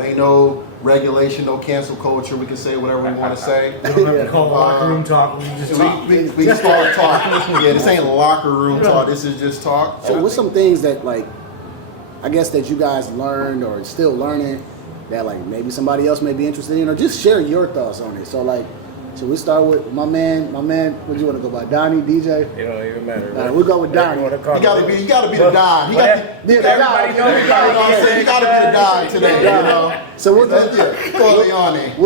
Ain't no regulation, no cancel culture. We can say whatever we want to say. We don't have to call it locker room talk. We just talk. We just call it talk. Yeah, this ain't locker room talk. This is just talk. So what's some things that, like, I guess that you guys learned or still learning that, like, maybe somebody else may be interested in, or just share your thoughts on it. So, like, should we start with my man, what do you want to go by? Donnie, DJ? It don't even matter. All right, we'll go with Donnie. You gotta be the Don. You gotta be the Don today, you know. So we'll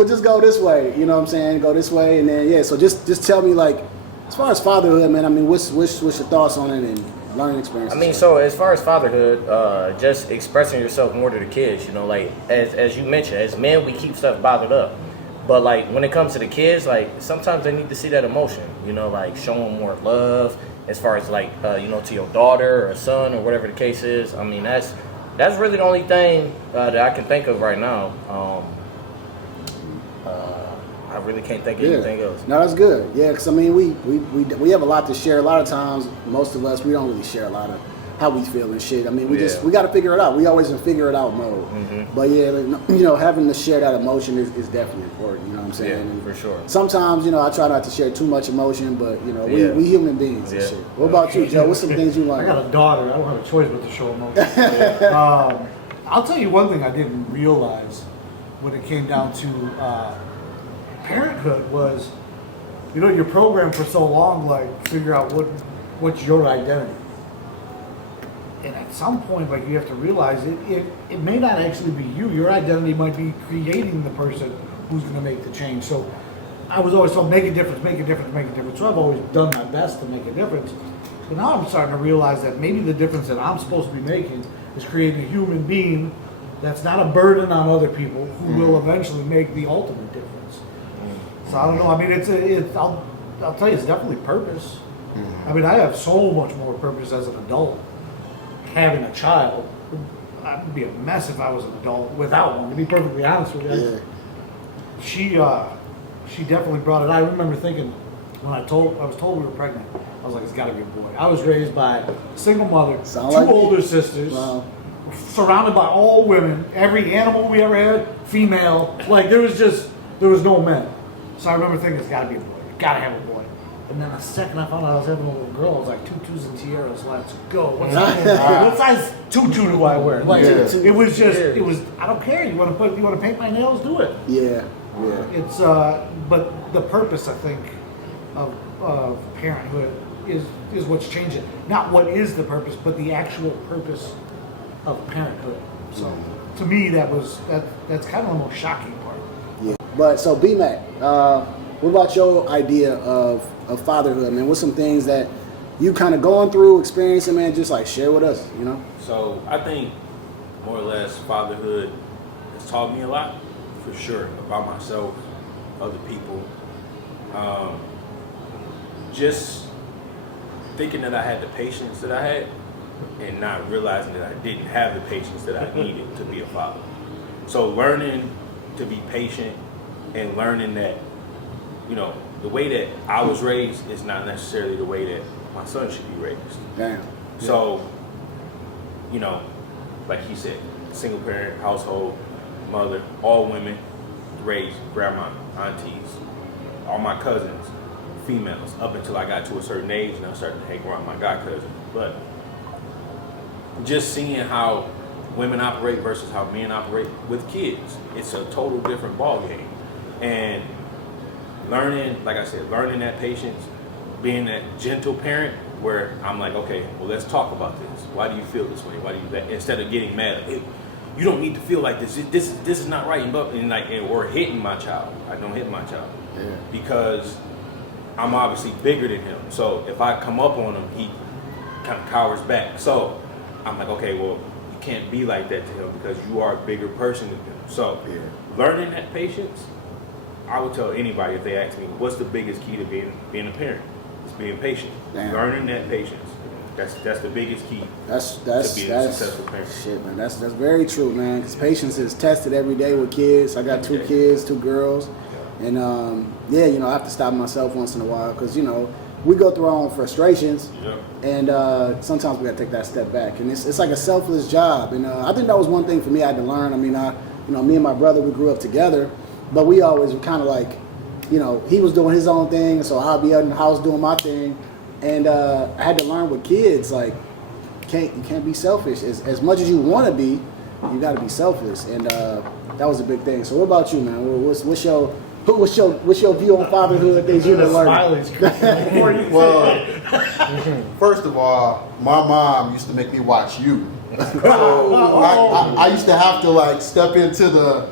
just go this way, you know what I'm saying? Go this way, and then so just tell me, like, as far as fatherhood, man. I mean, what's your thoughts on it and learning experiences? I mean, so as far as fatherhood, just expressing yourself more to the kids, you know, like as you mentioned, as men we keep stuff bottled up. But, like, when it comes to the kids, like, sometimes they need to see that emotion, you know, like, show them more love as far as, like, you know, to your daughter or a son or whatever the case is. I mean, that's really the only thing that I can think of right now. I really can't think of anything else. No, that's good. Yeah, because, I mean, we have a lot to share. A lot of times, most of us, we don't really share a lot of how we feel and shit. I mean, we got to figure it out. We always in figure it out mode. Mm-hmm. But yeah, you know, having to share that emotion is definitely important. You know what I'm saying? Yeah, for sure. Sometimes, you know, I try not to share too much emotion, but you know, we human beings and shit. What about you, Joe? What's some things you learned? I got a daughter. I don't have a choice but to show emotion. I'll tell you one thing I didn't realize when it came down to parenthood was, you know, you're programmed for so long, like, figure out what's your identity. And at some point, like, you have to realize it may not actually be you. Your identity might be creating the person who's going to make the change. So I was always told, make a difference, make a difference, make a difference. So I've always done my best to make a difference. But now I'm starting to realize that maybe the difference that I'm supposed to be making is creating a human being that's not a burden on other people who will eventually make the ultimate difference. So I don't know. I mean, I'll tell you, it's definitely purpose. I mean, I have so much more purpose as an adult. Having a child, I'd be a mess if I was an adult without one, to be perfectly honest with you. Yeah. She definitely brought it. I remember thinking when I was told we were pregnant, I was like, it's gotta be a boy. I was raised by a single mother, two older sisters, surrounded by all women, every animal we ever had, female. Like, there was no men. So I remember thinking, it's gotta be a boy. You gotta have a boy. And then the second I found out I was having a little girl, I was like, tutus and tiaras, let's go. What size tutu do I wear? Like, it was I don't care. You want to paint my nails? Do it. Yeah. It's but the purpose, I think, of parenthood is what's changing. Not what is the purpose, but the actual purpose of parenthood. So to me, that's kind of the most shocking part. Yeah. But so B-Mac, what about your idea of fatherhood, man? What's some things that you kind of going through, experiencing, man? Just like share with us, you know? So I think more or less fatherhood has taught me a lot, for sure, about myself, other people. Just thinking that I had the patience that I had and not realizing that I didn't have the patience that I needed to be a father. So learning to be patient and learning that, you know, the way that I was raised is not necessarily the way that my son should be raised. Damn. So, you know, like he said, single parent household, mother, all women, raised grandma, aunties, all my cousins, females, up until I got to a certain age and I started to hang around my god cousins. But just seeing how women operate versus how men operate with kids, it's a total different ball game. And learning, like I said, learning that patience, being that gentle parent where I'm like, okay, well, let's talk about this. Why do you feel this way? Why do you that? Instead of getting mad, hey, you don't need to feel like this. This is not right. Or hitting my child. I don't hit my child because I'm obviously bigger than him. So if I come up on him, he kind of cowers back. So I'm like, okay, well, you can't be like that to him because you are a bigger person than him. So learning that patience, I would tell anybody if they ask me, what's the biggest key to being a parent? It's being patient. Damn. Learning that patience. That's the biggest key to being a successful parent. Shit, man. That's very true, man. Because patience is tested every day with kids. I got two kids, two girls. And, you know, I have to stop myself once in a while because, you know, we go through our own frustrations. And sometimes we got to take that step back. And it's like a selfless job. And I think that was one thing for me I had to learn. I mean, me and my brother, we grew up together, but we always were kind of like, he was doing his own thing, so I'll be out in the house doing my thing. And I had to learn with kids, like, you can't be selfish. As much as you want to be, you got to be selfless. And that was a big thing. So what about you, man? What's your view on fatherhood? Things you've been learning? Well, first of all, my mom used to make me watch you. So I used to have to like step into the,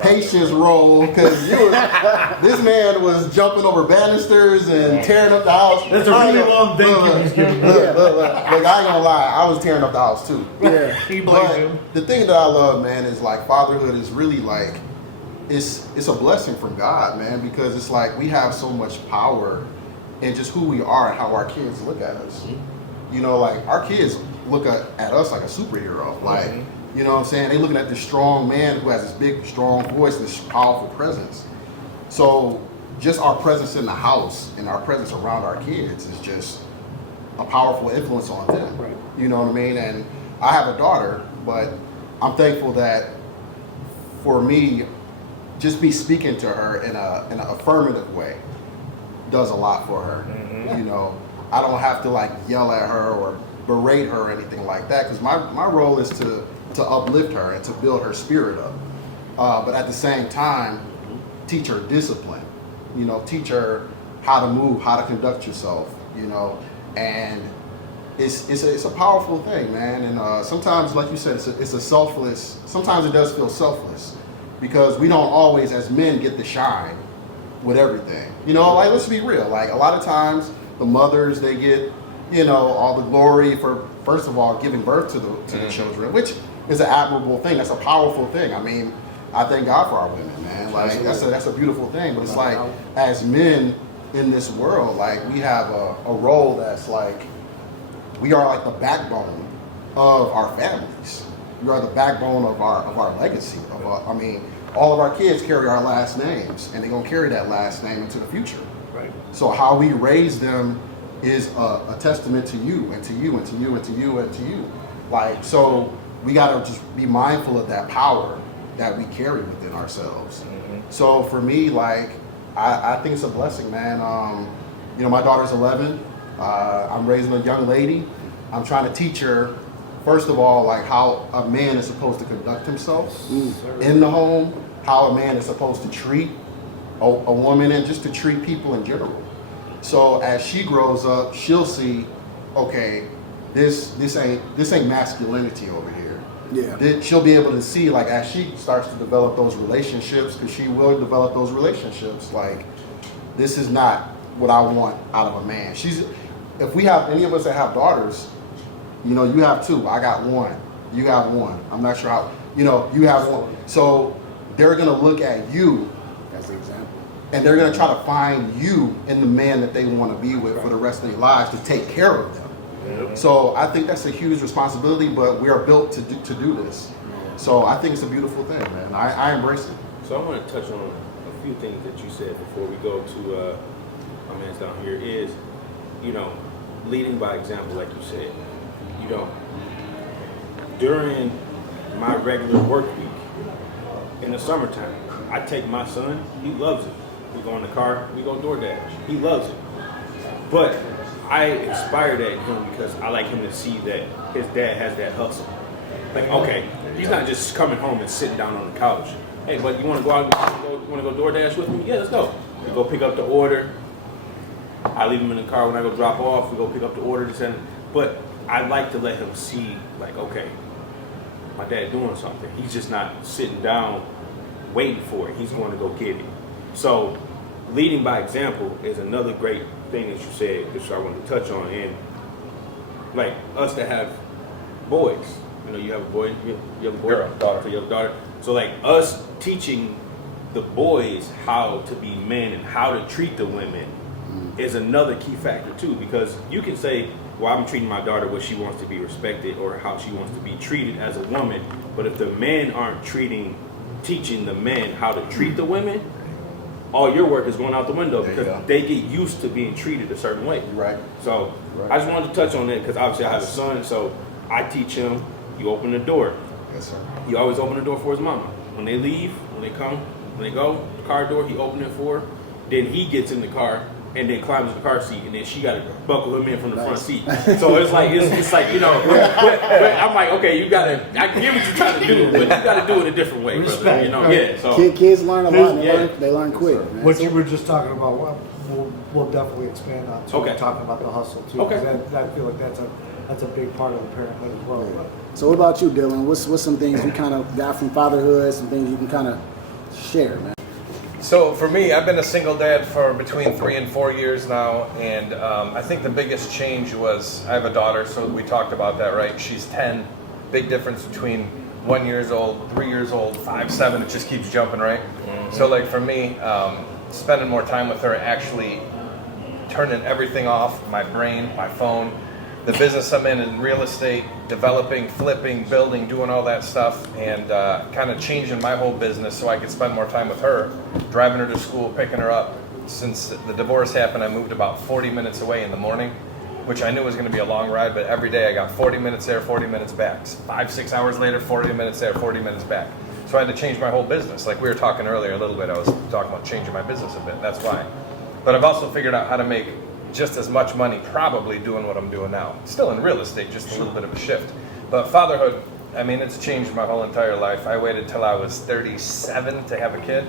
patience role because this man was jumping over banisters and tearing up the house. That's a really long thank you he's giving me. Look, I ain't gonna lie, I was tearing up the house too. Yeah. He blames him. But the thing that I love, man, is like fatherhood is really like it's a blessing from God, man, because it's like we have so much power in just who we are and how our kids look at us. Like our kids look at us like a superhero. Like, you know what I'm saying? They're looking at this strong man who has this big, strong voice, this powerful presence. So just our presence in the house and our presence around our kids is just a powerful influence on them. Right. You know what I mean? And I have a daughter, but I'm thankful that for me, just me speaking to her in an affirmative way does a lot for her. I don't have to like yell at her or berate her or anything like that, because my role is to uplift her and to build her spirit up. But at the same time, teach her discipline, teach her how to move, how to conduct yourself, and it's a powerful thing, man. And sometimes, like you said, it's a selfless, sometimes it does feel selfless because we don't always, as men, get the shine with everything. Like, let's be real. Like, a lot of times, the mothers, they get, all the glory for, first of all, giving birth to the children, which is an admirable thing. That's a powerful thing. I mean, I thank God for our women, man. Like, that's a beautiful thing. But it's like, as men in this world, like, we have a role that's like, we are like the backbone of our families. We are the backbone of our legacy. All of our kids carry our last names, and they're gonna carry that last name into the future. Right. So how we raise them is a testament to you, and to you, and to you, and to you, and to you. Like, so we gotta just be mindful of that power that we carry within ourselves. So for me, like, I think it's a blessing, man. My daughter's 11. I'm raising a young lady. I'm trying to teach her, first of all, like how a man is supposed to conduct himself in the home, how a man is supposed to treat a woman, and just to treat people in general. So as she grows up, she'll see, okay, this ain't masculinity over here. Yeah. She'll be able to see, like, as she starts to develop those relationships, because she will develop those relationships, like, this is not what I want out of a man. If we have any of us that have daughters, you have two. I got one. You have one. I'm not sure how. You have one. So they're gonna look at you That's the example. and they're gonna try to find you in the man that they want to be with for the rest of their lives, to take care of them. So I think that's a huge responsibility, but we are built to do this. So I think it's a beautiful thing, man. I embrace it. So I want to touch on a few things that you said before we go to my man's down here is, leading by example, like you said. During my regular work week in the summertime, I take my son, he loves it. We go in the car, we go DoorDash. He loves it. But I inspired at him because I like him to see that his dad has that hustle. Like, okay, he's not just coming home and sitting down on the couch. Hey, but you want to go out and you want to go DoorDash with me? Yeah, let's go. We go pick up the order. I leave him in the car when I go drop off. We go pick up the order to send. But I like to let him see, like, okay, my dad doing something. He's just not sitting down waiting for it. He's going to go get it. So leading by example is another great thing that you said, which I want to touch on. And like us that have boys, you have a boy, you have a boy, daughter. You have a daughter. So like us teaching the boys how to be men and how to treat the women is another key factor too, because you can say, well, I'm treating my daughter what she wants to be respected or how she wants to be treated as a woman, but if the men aren't teaching the men how to treat the women, all your work is going out the window because they get used to being treated a certain way. Right. So I just wanted to touch on that because obviously I have a son, so I teach him, you open the door. Yes, sir. He always opened the door for his mama. When they leave, when they come, when they go, the car door, he opened it for her. Then he gets in the car and then climbs the car seat, and then she got to buckle him in from the front seat. So it's like, you know, but I'm like, okay, you got to, I get what you're trying to do, but you got to do it a different way, brother. You know, yeah. So Kids learn a lot. They learn quick. Man. What you were just talking about, we'll definitely expand on too. Okay. Talking about the hustle too. Okay. 'Cause I feel like that's a big part of the parenthood as well. Yeah. So what about you, Dylan? What's some things you kind of got from fatherhood? Some things you can kind of share, man. So for me, I've been a single dad for between 3 and 4 years now, and I think the biggest change was I have a daughter, so we talked about that, right? She's 10. Big difference between 1 year old, 3 years old, 5, 7. It just keeps jumping, right? Mm-hmm. So like for me, spending more time with her, actually turning everything off, my brain, my phone, the business I'm in real estate, developing, flipping, building, doing all that stuff, and kind of changing my whole business so I could spend more time with her, driving her to school, picking her up. Since the divorce happened, I moved about 40 minutes away in the morning, which I knew was going to be a long ride, but every day I got 40 minutes there, 40 minutes back. 5, 6 hours later, 40 minutes there, 40 minutes back. So I had to change my whole business. Like we were talking earlier a little bit, I was talking about changing my business a bit, that's why. But I've also figured out how to make just as much money probably doing what I'm doing now. Still in real estate, just a little bit of a shift. But fatherhood, I mean, it's changed my whole entire life. I waited till I was 37 to have a kid.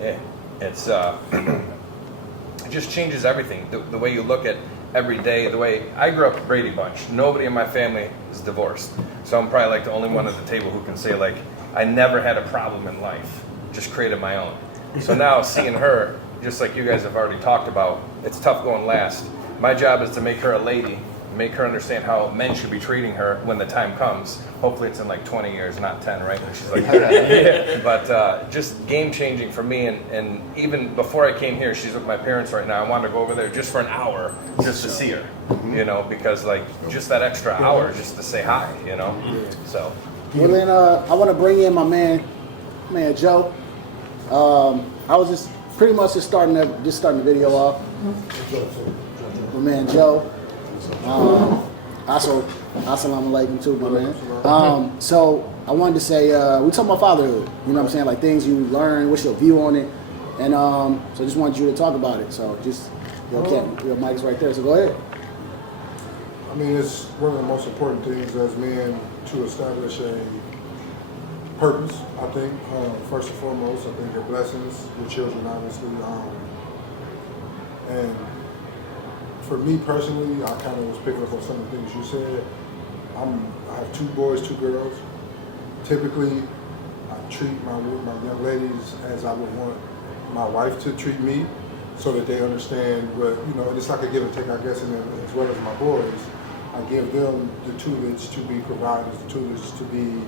Yeah, it's it just changes everything. The way you look at every day, the way I grew up Brady Bunch. Nobody in my family is divorced. So I'm probably like the only one at the table who can say like, I never had a problem in life, just created my own. So now seeing her, just like you guys have already talked about, it's tough going last. My job is to make her a lady, make her understand how men should be treating her when the time comes. Hopefully it's in like 20 years, not 10, right? When she's like, yeah. But just game changing for me. And even before I came here, she's with my parents right now. I wanted to go over there just for an hour, just to see her, you know, because like just that extra hour just to say hi, you know? So. Well then, I want to bring in my man Joe. I was just pretty much just starting the video off. My man Joe. Also, assalamu alaikum too, my man. So I wanted to say, we talking about fatherhood. You know what I'm saying? Like things you learn. What's your view on it? And so I just wanted you to talk about it. So just your mic's right there. So go ahead. I mean, it's one of the most important things as men to establish a purpose, I think. First and foremost, I think your blessings, your children, obviously. And for me personally, I kind of was picking up on some of the things you said. I have 2 boys, 2 girls. Typically, I treat my young ladies as I would want my wife to treat me, so that they understand what, you know, it's like a give and take, I guess, and as well as my boys. I give them the tutelage to be providers, the tutelage to be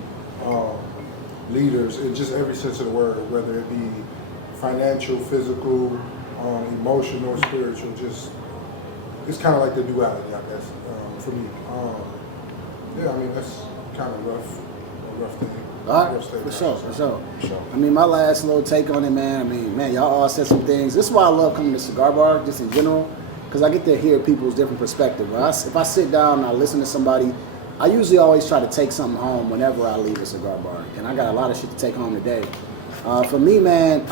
leaders in just every sense of the word, whether it be financial, physical, emotional, spiritual. Just it's kind of like the duality, I guess, for me. Yeah, I mean that's kind of a rough thing. All right, for sure. I mean, my last little take on it, man. Y'all all said some things. This is why I love coming to Cigar Bar, just in general, because I get to hear people's different perspectives. If I sit down and I listen to somebody, I usually always try to take something home whenever I leave a cigar bar, and I got a lot of shit to take home today. For me, man,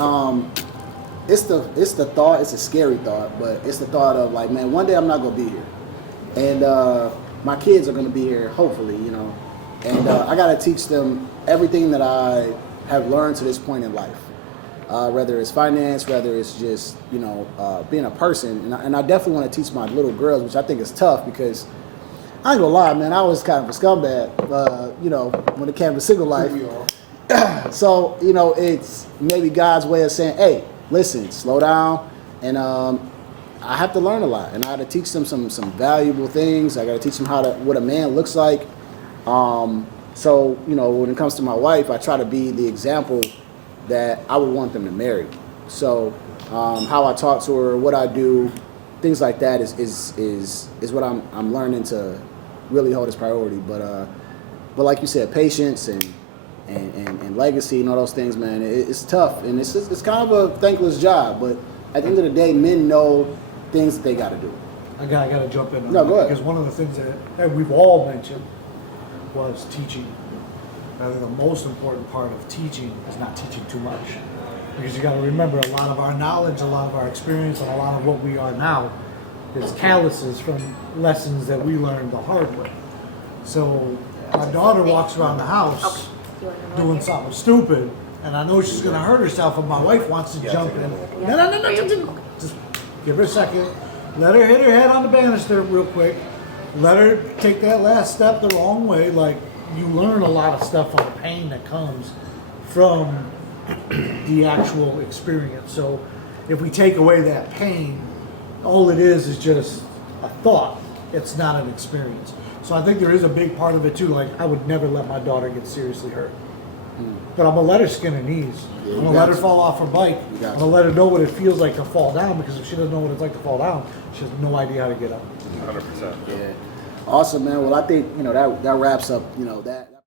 it's the thought. It's a scary thought, but it's the thought of like, man, one day I'm not gonna be here, and my kids are gonna be here, hopefully, you know, and I gotta teach them everything that I have learned to this point in life. Whether it's finance, whether it's just, you know, being a person. And I definitely want to teach my little girls, which I think is tough because I ain't gonna lie, man, I was kind of a scumbag, you know, when it came to single life. So, you know, it's maybe God's way of saying, hey, listen, slow down. And I have to learn a lot. And I got to teach them some valuable things. I got to teach them what a man looks like. So, you know, when it comes to my wife, I try to be the example that I would want them to marry. So how I talk to her, what I do, things like that is what I'm learning to really hold as priority. But like you said, patience and legacy and all those things, man, it's tough and it's kind of a thankless job. But at the end of the day, men know things that they got to do. I got to jump in on No, that go ahead. because one of the things that we've all mentioned was teaching I think the most important part of teaching is not teaching too much. Because you got to remember, a lot of our knowledge, a lot of our experience, and a lot of what we are now is calluses from lessons that we learned the hard way. So my daughter walks around the house doing something stupid, and I know she's going to hurt herself, and my wife wants to jump in. No. Just give her a second. Let her hit her head on the banister real quick. Let her take that last step the wrong way. Like, you learn a lot of stuff on the pain that comes from the actual experience. So if we take away that pain, all it is just a thought. It's not an experience. So I think there is a big part of it too. Like, I would never let my daughter get seriously hurt. But I'm gonna let her skin her knees. Yeah, I'm gonna let her fall off her bike. I'm got gonna let her know what it feels like to fall down, because if she doesn't know what it's like to fall down, she has no idea how to get up. 100%. Yeah. Awesome, man. Well, I think, that wraps up, that